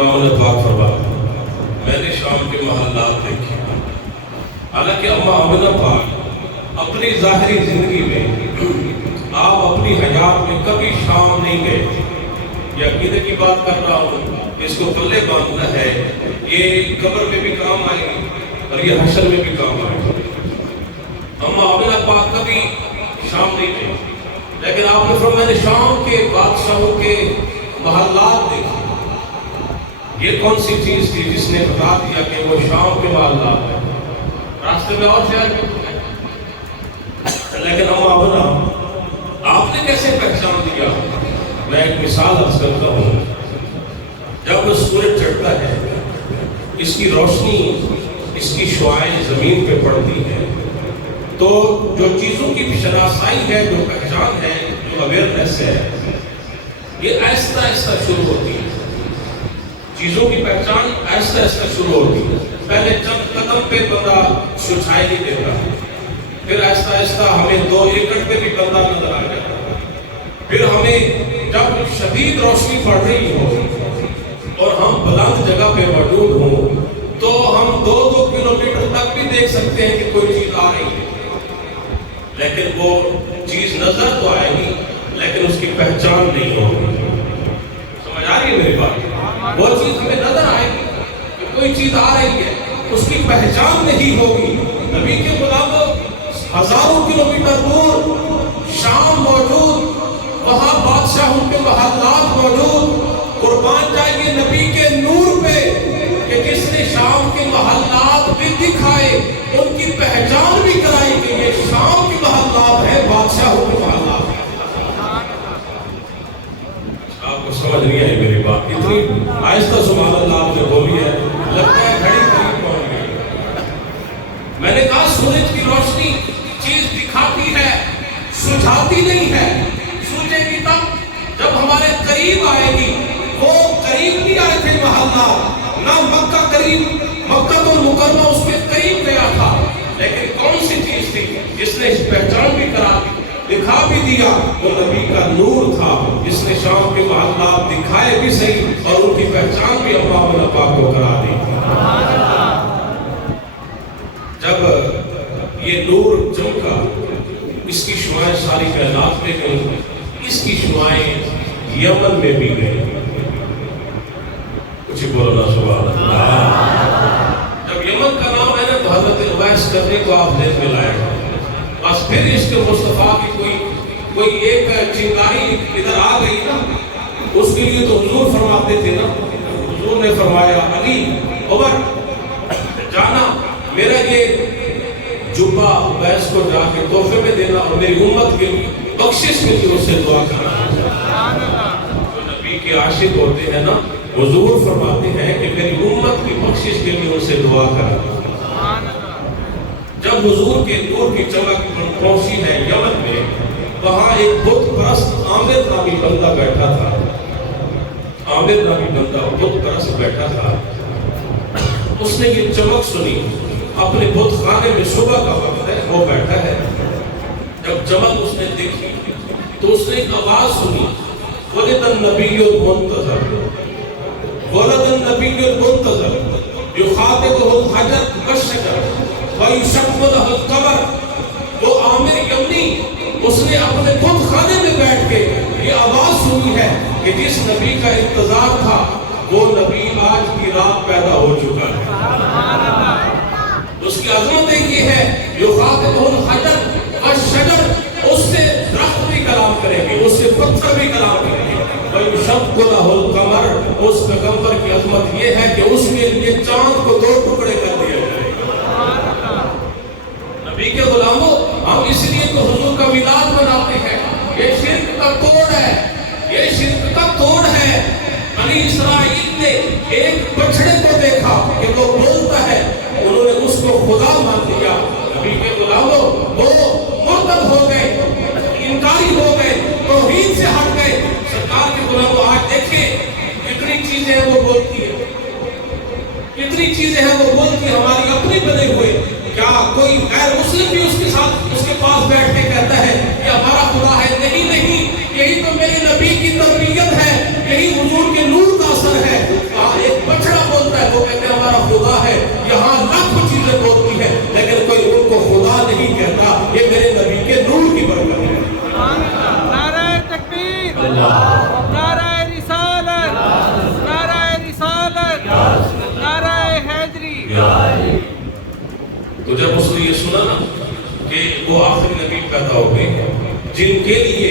امام نے پاک فرمایا میں نے شام کے محلات دیکھے، حالانکہ اما آمنہ پاک اپنی ظاہری زندگی میں آپ اپنی حیات میں کبھی شام نہیں گئے. یہ عقیدے کی بات کر رہا ہوں، اس کو پلے باندھنا ہے. یہ قبر میں بھی کام آئے گی اور یہ حشر میں بھی کام آئے گی. اما آمنہ پاک کبھی شام نہیں گئے، لیکن آپ نے فرمایا میں نے شام کے بادشاہوں کے محلات دیکھے. یہ کون سی چیز تھی جس نے بتا دیا کہ وہ شام کے محلات ہیں؟ راستے میں اور شہر میں، لیکن اما آمنہ آپ نے کیسے پہچان دیا؟ میں ایک مثال عرض کرتا ہوں. جب سورج چڑھتا ہے، اس کی روشنی، اس کی شعاعیں زمین پہ پڑتی ہیں، تو جو چیزوں کی شناسائی ہے، جو پہچان ہے، جو اویئرنیس ہے، یہ آہستہ آہستہ شروع ہوتی ہے. چیزوں کی پہچان آہستہ آہستہ شروع ہوتی ہے. پہلے چند قدم پہ بندہ سچائی نہیں دیتا ہے، پھر آہستہ آہستہ ہمیں 2 ایکڑ پہ بھی بندہ نظر آ جاتا ہے. پھر ہمیں جب شدید روشنی پڑ رہی ہو اور ہم بلند جگہ پہ موجود ہوں تو ہم 2-2 کلومیٹر تک بھی دیکھ سکتے ہیں کہ کوئی چیز آ رہی ہے. لیکن وہ چیز نظر تو آئے گی لیکن اس کی پہچان نہیں ہوگی. سمجھ آ رہی ہے میری بات؟ وہ چیز ہمیں نظر آئے گی کہ کوئی چیز آ رہی ہے، اس کی پہچان نہیں ہوگی. نبی کے غلاموں ہزاروں کلومیٹر دور شام موجود، وہاں بادشاہوں کے محلات موجود. قربان جائیے نبی کے نور پہ کہ جس نے شام کے محلات بھی دکھائے، ان کی پہچان بھی کرائی کہ یہ شام کے محلات ہیں، بادشاہوں کے محلات ہیں. آپ کو سمجھ نہیں آئی میری بات؟ اتنی آہستہ سبحان اللہ آپ نے بولی ہے، لگتا ہے گھڑی قریب پہنچ گئی. میں نے کہا سورج کی روشنی چیز دکھاتی ہے، سجھاتی نہیں ہے. سوچے گی تب جب ہمارے قریب آئے گی. وہ قریب نہیں آئے تھے محلات، نہ مکہ قریب، مکہ تو مکرمہ اس کے قریب گیا تھا، لیکن کون سی چیز تھی جس نے اس پہچان بھی کرا دی، دکھا بھی دیا؟ وہ نبی کا نور تھا جس نے شام کے محلات دکھائے بھی صحیح اور ان کی پہچان بھی اما آمنہ پاک کو کرا دی. جب یہ نور چمکا، اس کی شعاعیں ساری کائنات میں گئی، اس کی شعاعیں یمن میں بھی گئی. کچھ بولنا سبحان اللہ. جب یمن کا نام ہے نا تو حضرت اویس کرنے کو آپ ذہن میں لائے گا. بس پھر اس کے مصطفیٰ کی کوئی ایک چنگاری ادھر آ گئی نا، اس کے لیے تو حضور فرماتے تھے نا. حضور نے فرمایا علی عمر جانا، میرا یہ جبہ اویس کو جا کے تحفے میں دینا اور میری امت کے لیے بخشش کے لیے اس سے دعا کرنا. جو نبی کے عاشق ہوتے ہیں نا، حضور فرماتے ہیں کہ میری امت کی بخشش کے لیے ان سے دعا کرنا. جب حضور کے نور کی چمک پہنچی ہے یمن میں، وہاں ایک بت پرست عامر نامی بندہ بیٹھا تھا. عامر نامی بندہ بت پرست بیٹھا تھا. اس نے یہ چمک سنی. اپنے بت خانے میں صبح کا وقت ہے، وہ بیٹھا ہے. جب چمک اس نے دیکھی تو اس نے ایک آواز سنی، ولد النبی المنتظر، ولد النبی المنتظر یخاطبہ الحجر والشجر ویشکلہ القمر. وہ عامر یمنی، اس نے اپنے بت خانے میں بیٹھ کے یہ آواز سنی ہے کہ جس نبی کا انتظار تھا وہ نبی آج کی رات پیدا ہو چکا ہے. اس کی عظمت یہ ہے یخاطبہ الحجر والشجر، اس سے درخت بھی کلام کریں گے، اس سے پتھر بھی کلام کریں گے. وَيُشَقُّلَهُ الْقَمَرُ، اس پیغمبر کی عظمت یہ ہے کہ اس کے لیے چاند کو 2 ٹکڑے کر دیا جائے گا. نبی کے غلاموں، ہم اس لیے تو حضور کا میلاد مناتے ہیں. یہ شرک کا توڑ ہے، یہ شرک کا توڑ ہے. بنی اسرائیل نے ایک بچڑے کو دیکھا کہ وہ بولتا ہے، انہوں نے اس کو خدا مان لیا. نبی کے غلاموں وہ مرتد ہو گئے، انکاری ہو گئے، توحید سے ہٹ گئے. سرکار کے غلاموں آج دیکھیں کتنی چیزیں ہیں وہ بولتی ہیں، کتنی چیزیں ہیں وہ بولتی ہیں ہماری اپنی بنے ہوئے. کیا کوئی غیر مسلم بھی اس کے ساتھ اس کے پاس بیٹھ کے کہتا ہے کہ ہمارا خدا ہے؟ نہیں نہیں، یہی تو میرے نبی کی تربیت ہے، یہی حضور کے نور کا اثر ہے. ایک کہ وہ آخری نبی پیدا ہو گئے جن کے لیے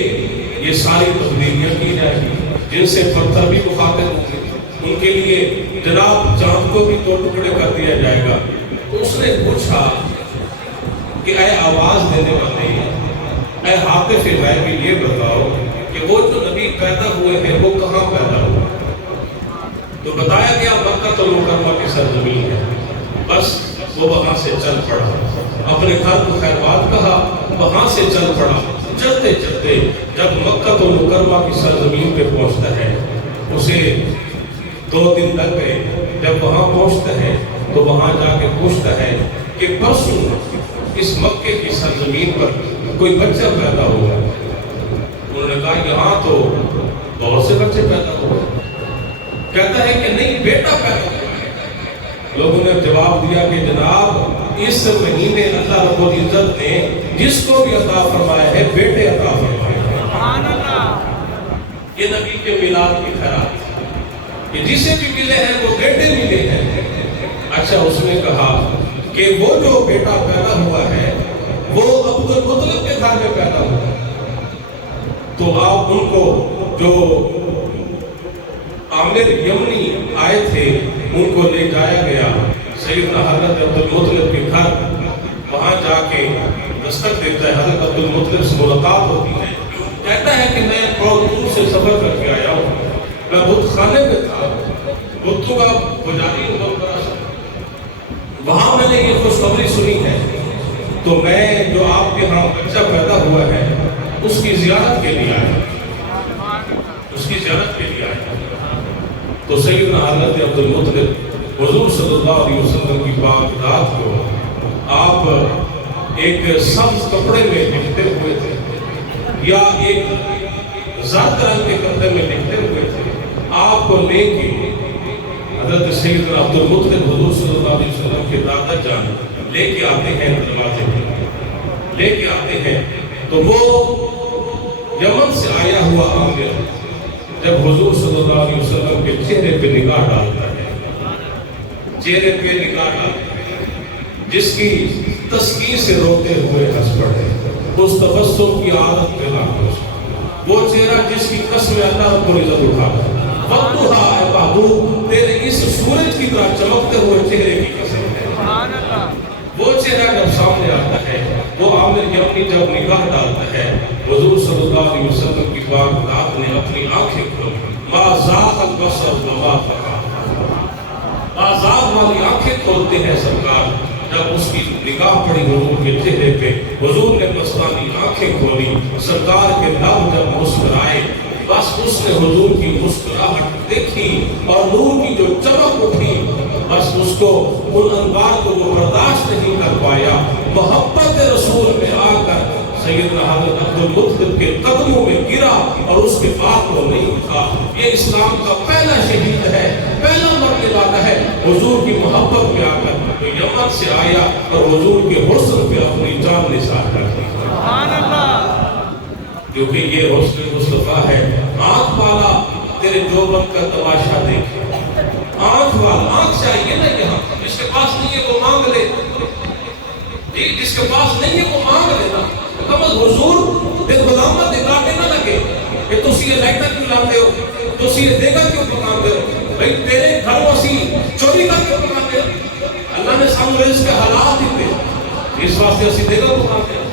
یہ ساری تبدیلیاں کی جائیں گی، جن سے پتھر بھی مخاطب ہوں گے، ان کے لیے جناب چاند کو بھی 2 ٹکڑے کر دیا جائے گا۔ تو اس نے پوچھا کہ اے آواز دینے والے، اے حاطف غیبی، یہ بتاؤ کہ وہ جو نبی پیدا ہوئے ہیں وہ کہاں پیدا ہوئے؟ تو بتایا گیا مکہ المکرمہ کی سرزمین ہے۔ بس وہ وہاں سے چل پڑا، اپنے گھر کو خیر بات کہا، وہاں سے چل پڑا۔ چلتے چلتے جب مکہ المکرمہ کی سرزمین پہ پہنچتا ہے، اسے 2 دن لگ گئے۔ جب وہاں پہنچتا ہے تو وہاں جا کے پوچھتا ہے کہ پرسوں اس مکے کی سرزمین پر کوئی بچہ پیدا ہوا ہے؟ انہوں نے کہا یہاں تو بہت سے بچے پیدا ہوئے۔ کہتا ہے کہ نہیں، بیٹا پیدا ہوا ہے۔ لوگوں نے جواب دیا کہ جناب اس مہینے اللہ رب العزت نے جس کو بھی عطا فرمایا ہے بیٹے عطا فرمائے ہیں۔ سبحان اللہ۔ یہ نبی کے میلاد کی خیرات، کہ جسے بھی ملے ہیں وہ بیٹے ملے ہیں۔ اچھا، اس نے کہا کہ وہ جو بیٹا پیدا ہوا ہے وہ عبد المطلب کے گھر میں پیدا ہوا، تو آپ ان کو جو عامر یمنی آئے تھے ان کو لے جایا گیا سیدنا حضرت عبد المطلب کے گھر۔ وہاں جا کے دستک دیتا ہے، حضرت عبد المطلب سے ملاقات ہوتی ہے۔ کہتا ہے کہ میں بہت دور سے سفر کر کے آیا ہوں، میں بت خانے میں تھا، بتوں کا پجاری ہوں بہت بڑا سا، وہاں میں نے یہ خوشخبری سنی ہے، تو میں جو آپ کے ہاں بچہ پیدا ہوا ہے اس کی زیارت کے لیے آیا، اس کی زیارت کے لیے آیا۔ تو سیدنا حضرت عبد المطلب حضور صلی اللہ علیہ وسلم کی پاک ذات کو آپ ایک سبز کپڑے میں لکھتے ہوئے تھے یا ایک زرد رنگ کے کپڑے میں لکھتے ہوئے تھے، آپ کو لے کے حضرت سیدنا عبد المطلب حضور صلی اللہ علیہ وسلم کے دادا جان لے کے آتے ہیں، دروازے پہ لے کے آتے ہیں۔ تو وہ یمن سے آیا ہوا عامر جب حضور صلی اللہ علیہ وسلم کے چہرے پہ نگاہ ڈالتا ہے، چہرے پہ نگاہ ڈالتا ہے، جس کی تسکین سے روتے ہوئے ہنس پڑے، اس تبسم کی عادت پہ ناخوش، وہ چہرہ جس کی قسم اللہ رب العزت اٹھا وقتھا، اے محبوب تیرے اس سورج کی طرح چمکتے ہوئے چہرے کی قسم ہے۔ وہ چہرہ جب سامنے آتا ہے، وہ عامر یمنی جب نگاہ ڈالتا ہے، حضور صلی اللہ علیہ وسلم کی پاک ذات نے اپنی آنکھیں کھولی، ما زاغ البصر وما طغى، آزاد والی آنکھیں کھولتے ہیں سرکار۔ جب اس کی نگاہ پڑی حضور کے چہرے پہ، حضور نے مستانی آنکھیں کھولی، سرکار کے لب جب مسکرائے، بس اس نے حضور کی مسکراہٹ دیکھی اور نور کی جو چمک اٹھی، بس اس کو ان انوار کو وہ برداشت نہیں کر پایا۔ محبت رسول میں آ کر سیدنا حضرت عبد المطلب کے قدموں میں گرا اور اس کے پاس وہ نہیں اٹھا۔ یہ اسلام کا پہلا شہید ہے، پہلا مرنے والا ہے، حضور کی محبت میں آ کر جو یمن سے آیا اور حضور کے حسن پہ اپنی جان نثار کر دی۔ سبحان اللہ۔ کیونکہ یہ حسن مصطفیٰ ہے۔ آنکھ والا تیرے جوبن کا تماشا دیکھے، آنکھ والا، آنکھ چاہیے نا یہاں، جس کے پاس نہیں ہے وہ مانگ لے، جس کے پاس نہیں ہے وہ مانگ لینا۔ کمل حضور دے غلامت دکھاتے نہ لگے کہ تسی یہ لائٹا کیوں لاتے ہو، تسی یہ دیگا کیوں پکاتے ہو، بھئی تیرے گھروں اسی چوری کر کے پکاتے ہو، اللہ نے سامنے رزق کے حالات دیتے، اس واسطے اسی دیگا پکاتے ہیں،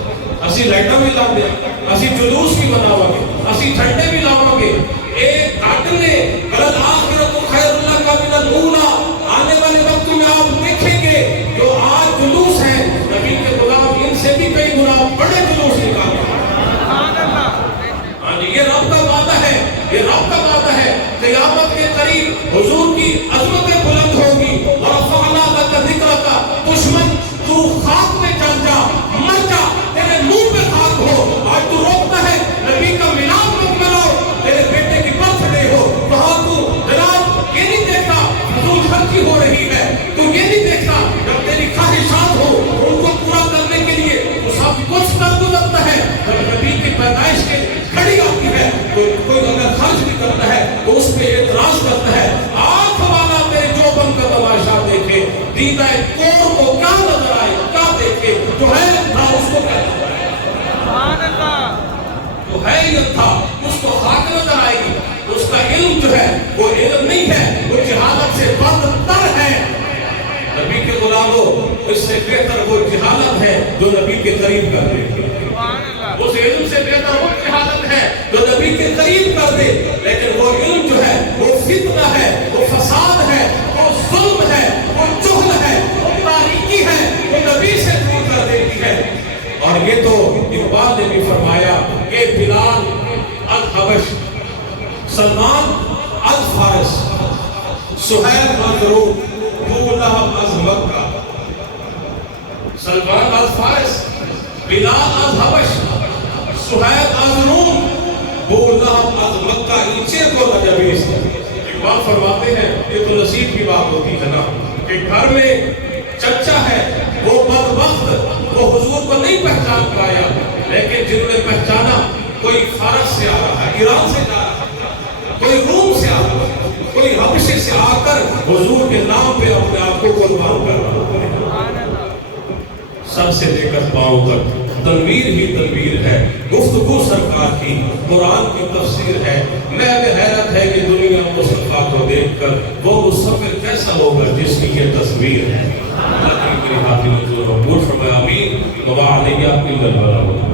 اسی لائٹا بھی لاتے ہیں، اسی جلوس بھی بناوا گے، اسی جھنڈے بھی لاوا گے۔ ایک قاتل نے قال آخرت خیر اللہ کا من الاولی، آنے والے وقت میں آپ دیکھیں گے جو آج جلوس ہے، نبی کے غلام ان سے بھی کئی گنا بڑے جلوس نکالے۔ ہاں جی، یہ رب کا وعدہ ہے، یہ رب کا وعدہ ہے۔ قیامت کے قریب حضور کی عظمتیں بلند ہوگی، ورفعنا لک ذکرک، دشمن تو خاک میں چل جا، مر جا، تیرے منہ پہ خاک ہو۔ آج تو روکتا ہے نبی کا میلاد مت مناؤ، تیرے بیٹے کی برتھ ڈے ہو، وہاں تو جناب یہ نہیں دیکھتا فضول خرچی ہو رہی ہے، تو یہ نہیں دیکھتا جب تیری خواہشات ہو ان کو پورا کرنے کے لیے تو سب کچھ کر دو لگتا ہے۔ جب نبی کی پیدائش کے گھڑی آتی ہے تو کوئی اگر خرچ بھی کرتا ہے تو اس پہ اعتراض کرتا ہے۔ علم جو ہے وہ علم نہیں ہے، وہ جہالت سے بدتر ہے۔ نبی کے غلاموں، اس سے بہتر وہ جہالت ہے جو نبی کے قریب کر دے، اس علم سے بہتر وہ جہالت ہے جو نبی کے قریب کر دے، لیکن وہ علم جو ہے وہ فتنہ ہے، وہ فساد ہے، وہ ظلم ہے، وہ جہل ہے، وہ تاریکی ہے، وہ نبی سے دور کر دیتی ہے۔ اور یہ تو اقبال نے بھی فرمایا کہ بلال از حبش، سلمان از فارس، سہیل از روم، ابو لہب از مکہ۔ سلمان از فارس، بلال از حبش، سہیل از روم، ابو لہب از مکہ۔ نیچے کو نجبیس۔ اقبال فرماتے ہیں یہ تو نصیب کی بات ہوتی ہے نا کہ گھر میں چچا ہے وہ بدبخت، وہ حضور کو نہیں پہچان پایا، لیکن جنہوں نے پہچانا کوئی فارس سے آ رہا ہے، ایران سے جا رہا ہے، کوئی روم سے آ رہا ہے، کوئی حبشے سے آ کر حضور کے نام پہ اپنے آپ کو قربان کر رہا ہے۔ سر سے لے کر پاؤں تک تنویر ہی تنویر ہے، گفتگو سرکار کی، قرآن کی تفسیر ہے۔ میں حیرت ہے کہ دنیا مصطفیٰ کو دیکھ کر وہ مصور کیسا ہوگا جس کی یہ تصویر ہے۔ اللہ کی میری حاضر حضور قبول فرمائے، آمین۔ وَمَا عَلَيَّ إِلَّا الْبَلَاغُ۔